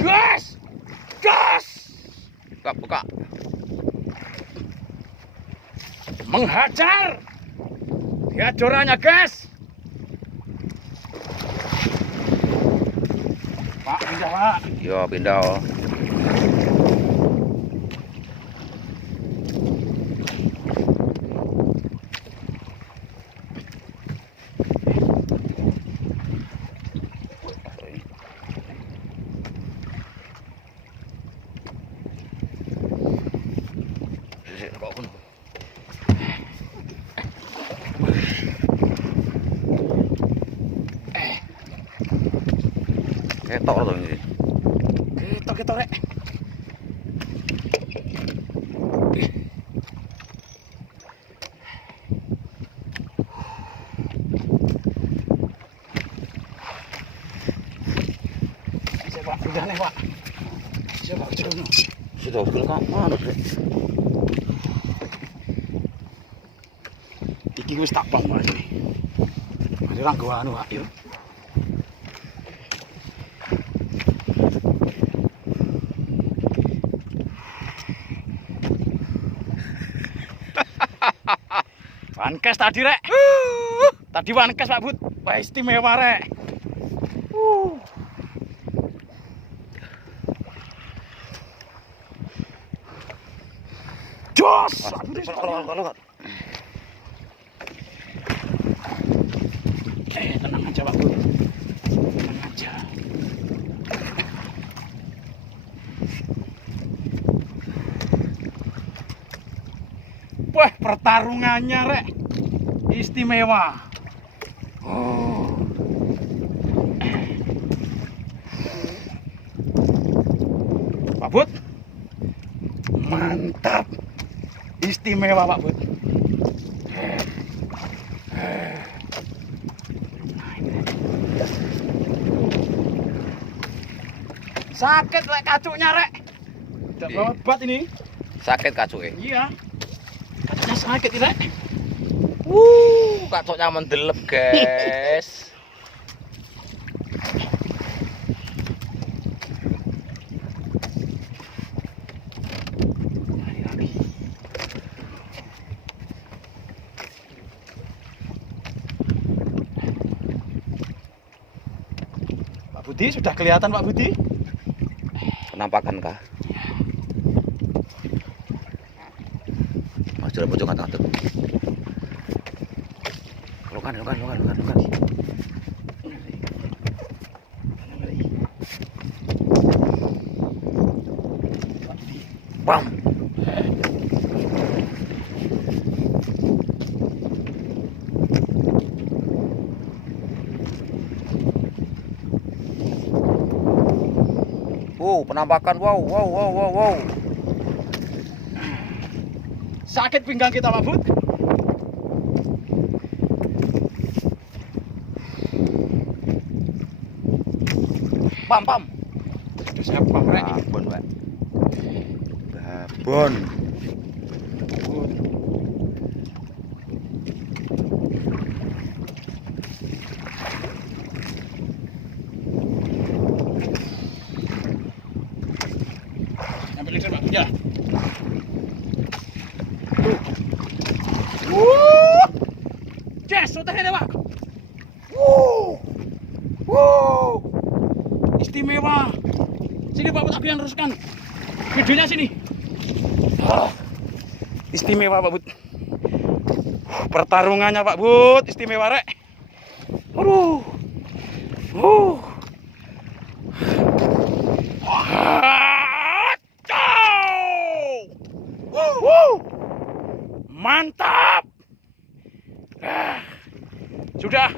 Gas! Gas! Buka. Menghajar! Lihat jorannya, guys! Pak, pindah, Pak. Yo, pindah. Oh. Ketok loh ini. Ketok rek. Pak, udah nih, Pak. Coba dulu. Sudah betul kan? Mana deh? Iki wis tak pang Mas iki. Mari ra nggo anu, Pak, yo. Wankes tadi, Rek. Tadi wankes, Pak Bud. Wah, istimewa, Rek. Jos! Kalau. Tenang aja, Pak Bud. Tenang aja. Wah, pertarungannya, Rek. Istimewa. Pak Bud. Mantap. Istimewa, Pak Bud. Sakit, Rek, kacuknya, Rek. Tidak obat ini. Sakit kacuknya. Iya. Kacuknya sakit, Rek. Kacuknya mendelep, guys. Pak Budi, sudah kelihatan, Pak Budi? Penampakan kah? Mas, pojok kata tuh. Lukan. Bam. Penampakan. Wow. Sakit pinggang kita, Pak Bud. Pam. Sudah siap, Pak, Rek. Babon, Pak. Babon. Ambil liter, Pak. Ya. Yes, sudah ini, Pak. Istimewa. Sini, Pak Bud, aku yang teruskan videonya sini. Istimewa, Pak Bud. Pertarungannya, Pak Bud, istimewa, Rek. Aduh. Mantap. Sudah.